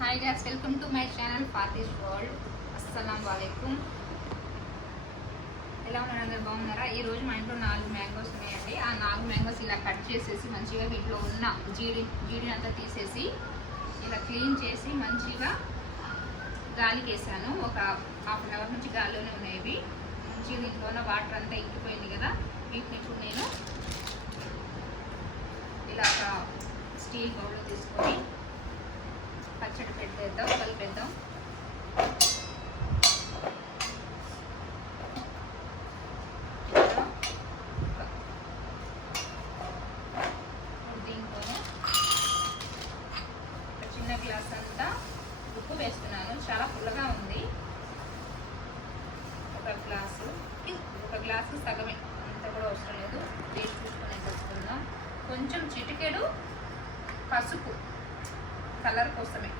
Hi guys welcome to my channel ఫాతిష్ world అస్సలం వాలేకుమ్ ఎలా ఉన్నారు అందరు? బాగున్నారా? ఈ రోజు మా ఇంట్లో నాలుగు మ్యాంగోస్ ఉన్నాయండి. ఆ నాలుగు మ్యాంగోస్ ఇలా కట్ చేసేసి మంచిగా వీటిలో ఉన్న జీడి జీడిని అంతా తీసేసి ఇలా క్లీన్ చేసి మంచిగా గాలికి వేసాను ఒక హాఫ్ అన్ అవర్ నుంచి గాలిలోనే ఉన్నాయి మంచిగా దీంట్లో ఉన్న వాటర్ అంతా ఇంకిపోయింది కదా. వీటిని ఇప్పుడు నేను ఇలా ఒక స్టీల్ బౌల్లో తీసుకొని పచ్చడి పెట్టేద్దాం కలిపేద్దాం చిన్న గ్లాస్ అంతా ఉప్పు వేస్తున్నాను. చాలా పుల్లగా ఉంది. ఒక గ్లాసు. ఒక గ్లాసు సగం అంత కూడా అవసరం లేదు. వేసి చూసుకొని వేసుకుందాం కొంచెం చిటికెడు పసుపు. కలర్ కోసమే.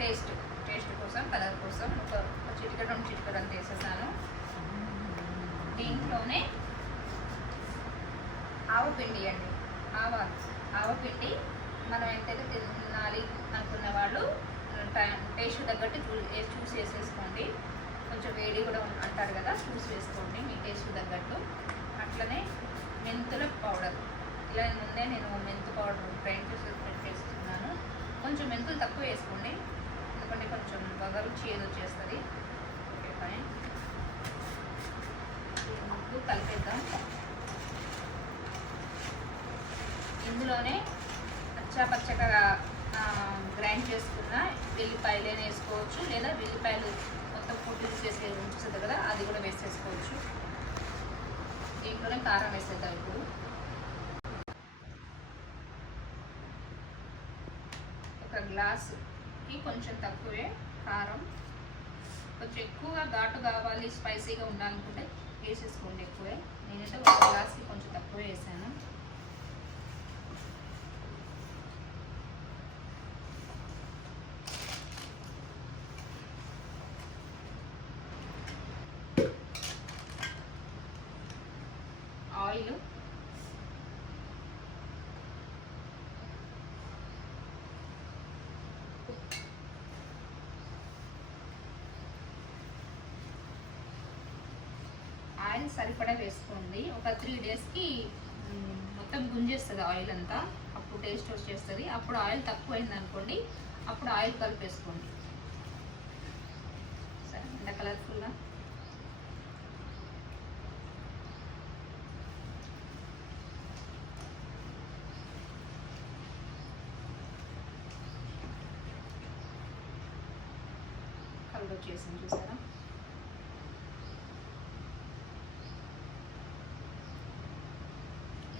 టేస్ట్ టేస్ట్ కోసం కలర్ కోసం ఒక చిటిక రెండు చిటికలు అంత వేసేసాను దీంట్లోనే ఆవపిండి అండి. ఆవ ఆవపిండి మనం ఎంతైతే తినాలి అనుకున్న వాళ్ళు టేస్ట్ తగ్గట్టు చూ చూసి వేసేసుకోండి. కొంచెం వేడి కూడా అంటారు కదా చూసి వేసుకోండి మీ టేస్ట్ తగ్గట్టు. అట్లనే మెంతుల పౌడర్. ఇలా ముందే నేను మెంతు పౌడర్ గ్రైండ్ చేసి పెట్టేస్తున్నాను. కొంచెం మెంతులు తక్కువ వేసుకోండి. ఎందుకంటే కొంచెం. వగరు చేదు వచ్చేస్తుంది ఓకే ఫైన్ ముందు కలిపేద్దాం. ఇందులోనే పచ్చ పచ్చగా గ్రైండ్ చేసుకున్న వెల్లిపాయలైనా వేసుకోవచ్చు లేదా వెల్లిపాయలు మొత్తం ఫుడ్ చేసే ఉంచుతుంది కదా అది కూడా వేసేసుకోవచ్చు. దీంట్లోనే కారం వేసేద్దాం ఇప్పుడు. ఒక గ్లాసుకి కొంచెం తక్కువే. కారం కొంచెం ఎక్కువగా ఘాటు కావాలి స్పైసీగా ఉండాలనుకుంటే వేసేసుకోండి ఎక్కువే. నేనైతే ఒక గ్లాస్కి కొంచెం తక్కువే వేసాను ఆయిల్ ఆయిల్ సరిపడా వేసుకోండి. ఒక త్రీ డేస్కి మొత్తం గుంజేస్తుంది ఆయిల్ అంతా. అప్పుడు టేస్ట్ వచ్చేస్తుంది. అప్పుడు ఆయిల్ తక్కువైంది అనుకోండి అప్పుడు ఆయిల్ కలిపేసుకోండి. సరే ఎంత కలర్ఫుల్గా కలర్ వచ్చేసింది చూసారా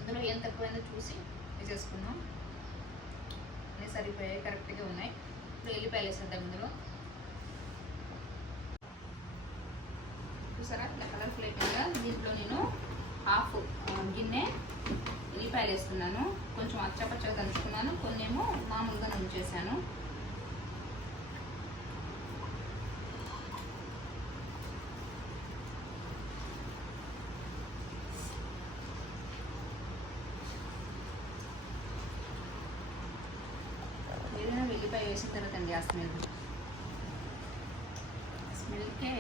ఇందులో ఏం తక్కువైందో చూసి వేసేసుకున్నాం అన్నీ సరిపోయాయి కరెక్ట్గా ఉన్నాయి. ఇప్పుడు ఎల్లిపాయలు వేసేద్దాం ఇందులో. చూసారా? ఇట్లా కలర్ఫుల్ అయిపోయిందా దీంట్లో నేను హాఫ్ గిన్నె ఎల్లిపాయలు వేస్తున్నాను కొంచెం అచ్చపచ్చగా దంచుకున్నాను. కొన్ని ఏమో మామూలుగా ఉంచేసాను ఏదైనా వెల్లిపాయ వేసిన తర్వాత అండి ఆ స్మెల్? స్మెల్కే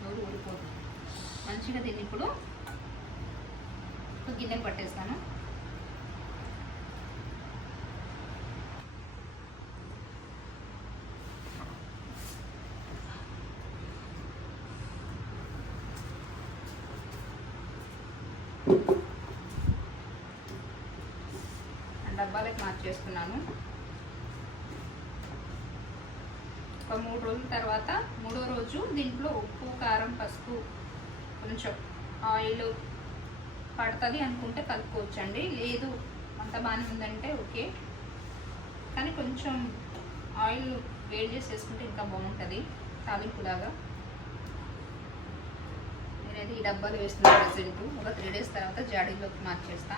నోరు ఊడిపోతుంది మంచిగా దీన్ని ఇప్పుడు ఒక గిన్నె పట్టేస్తాను. డబ్బాలకు మార్చేస్తున్నాను ఒక మూడు రోజుల తర్వాత మూడో రోజు దీంట్లో ఉప్పు కారం పసుపు కొంచెం ఆయిల్ పడుతుంది అనుకుంటే కలుపుకోవచ్చండి. లేదు అంత బాగానే ఉందంటే ఓకే. కానీ కొంచెం ఆయిల్ వేడి చేసేసుకుంటే ఇంకా బాగుంటుంది తాలింపులాగా. నేనైతే ఈ డబ్బాలు వేస్తున్నాను ప్రజెంట్ ఒక త్రీ డేస్ తర్వాత జాడీలోకి మార్చేస్తా.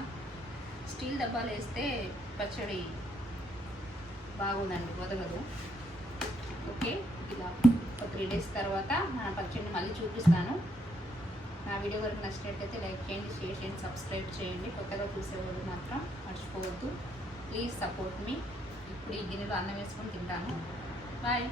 స్టీల్ డబ్బాలు వేస్తే పచ్చడి బాగుందండి వదలదు. ఓకే ఇలా ఒక త్రీ డేస్ తర్వాత మన పచ్చడిని మళ్ళీ చూపిస్తాను. నా వీడియో వరకు నచ్చినట్టయితే లైక్ చేయండి షేర్ చేయండి సబ్స్క్రైబ్ చేయండి. కొత్తగా చూసేవాళ్ళు మాత్రం మర్చిపోవద్దు. Please support me. ఇప్పుడు ఈ గిన్నెలో అన్నం వేసుకొని తింటాను. బాయ్.